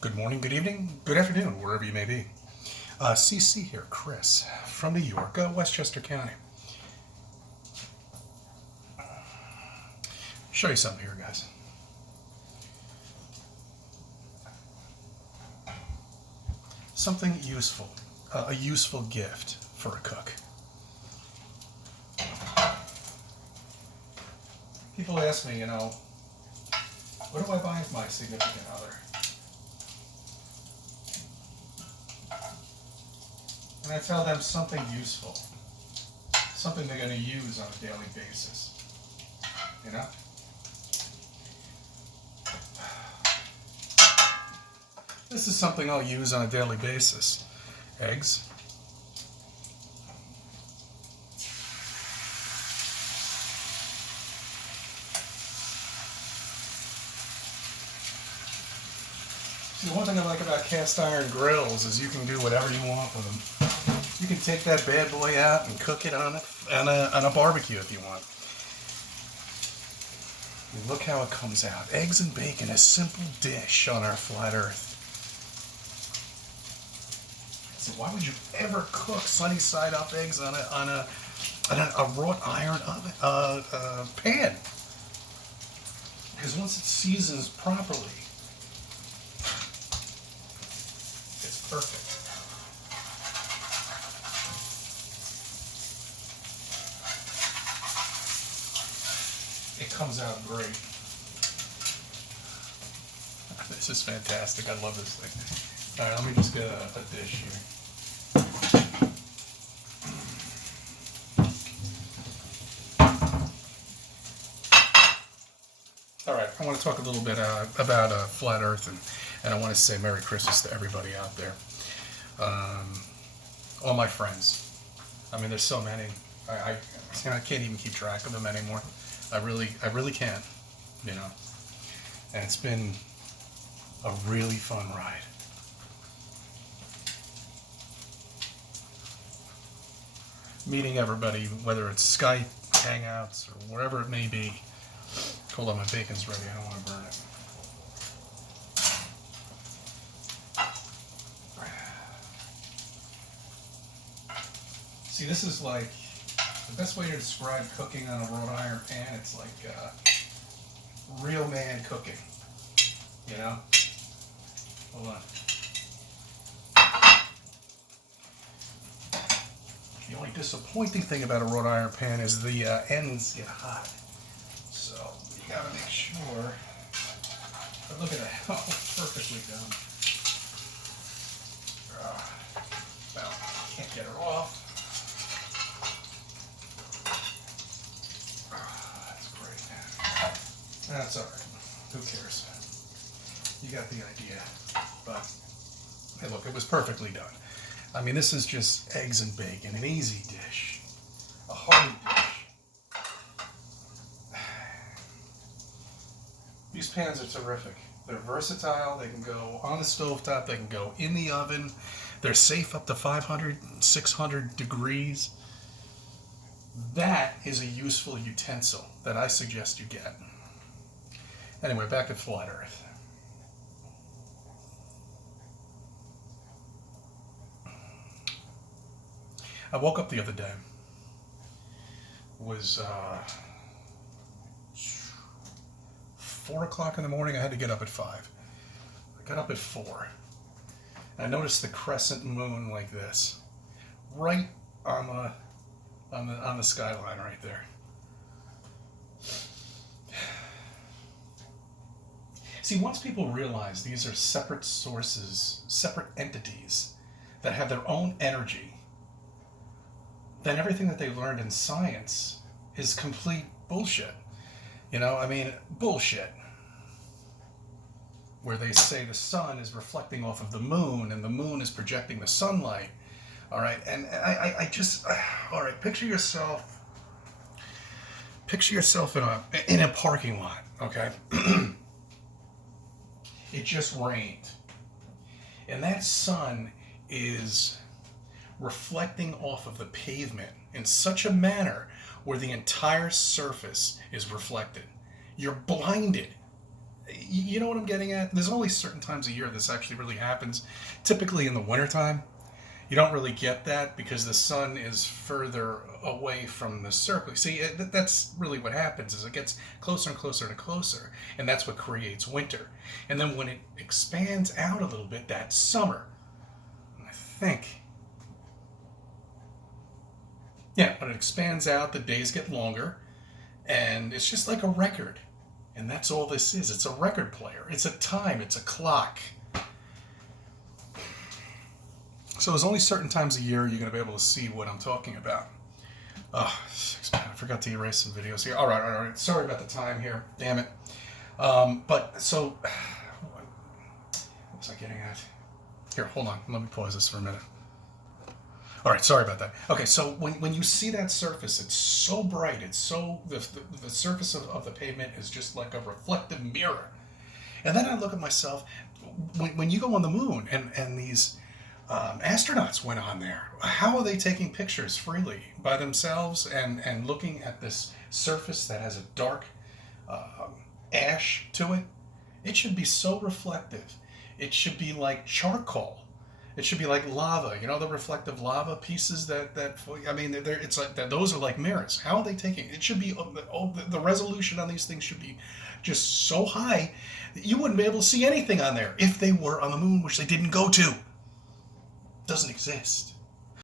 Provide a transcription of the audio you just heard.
Good morning, good evening, good afternoon, wherever you may be. CC here, Chris, from New York, Westchester County. Show you something here, guys. Something useful, a useful gift for a cook. People ask me, what do I buy my significant other? And I tell them something useful, something they're going to use on a daily basis. You know? This is something I'll use on a daily basis. Eggs. See, the one thing I like about cast iron grills is you can do whatever you want with them. You can take that bad boy out and cook it on a barbecue if you want. And look how it comes out. Eggs and bacon, a simple dish on our flat earth. So why would you ever cook sunny side up eggs on a wrought iron oven, pan? Because once it seasons properly, it's perfect. It comes out great. This is fantastic. I love this thing. All right, let me just get a dish here. All right, I want to talk a little bit about Flat Earth, and I want to say Merry Christmas to everybody out there. All my friends. I mean, there's so many. I can't even keep track of them anymore. I really can't, And it's been a really fun ride. Meeting everybody, whether it's Skype, Hangouts, or whatever it may be. Hold on, my bacon's ready. I don't want to burn it. See, this is like the best way to describe cooking on a wrought iron pan. It's like real man cooking. Hold on. The only disappointing thing about a wrought iron pan is the ends get hot. So you gotta make sure. But look at that. Oh, perfectly done. Well, can't get her off. That's great. That's alright. Who cares? You got the idea. But, hey look, it was perfectly done. I mean, this is just eggs and bacon, an easy dish. A hearty dish. These pans are terrific. They're versatile. They can go on the stovetop. They can go in the oven. They're safe up to 500, 600 degrees. That is a useful utensil that I suggest you get. Anyway, back to Flat Earth. I woke up the other day. It was 4 o'clock in the morning. I had to get up at 5. I got up at 4. And I noticed the crescent moon like this, right on the skyline right there. See, once people realize these are separate sources, separate entities that have their own energy, then everything that they learned in science is complete bullshit. Bullshit. Where they say the sun is reflecting off of the moon and the moon is projecting the sunlight. All right, and I just, all right, picture yourself in a parking lot, okay? It just rained. And that sun is reflecting off of the pavement in such a manner where the entire surface is reflected. You're blinded. You know what I'm getting at? There's only certain times a year this actually really happens. Typically in the wintertime, you don't really get that because the sun is further away from the circle. See, that's really what happens is it gets closer and closer and closer, and that's what creates winter. And then when it expands out a little bit, that's summer. And I think, yeah, when it expands out, the days get longer, and it's just like a record. And that's all this is. It's a record player. It's a time. It's a clock. So there's only certain times a year you're going to be able to see what I'm talking about. Oh, man, I forgot to erase some videos here. All right. Sorry about the time here. Damn it. But so, what was I getting at? Here, hold on. Let me pause this for a minute. All right, sorry about that. Okay, so when you see that surface, it's so bright. It's so, the surface of the pavement is just like a reflective mirror. And then I look at myself, when you go on the moon and these astronauts went on there, how are they taking pictures freely by themselves and looking at this surface that has a dark ash to it? It should be so reflective. It should be like charcoal. It should be like lava, you know, the reflective lava pieces that I mean, it's like that. Those are like mirrors. How are they taking? It should be the resolution on these things should be just so high that you wouldn't be able to see anything on there if they were on the moon, which they didn't go to. It doesn't exist.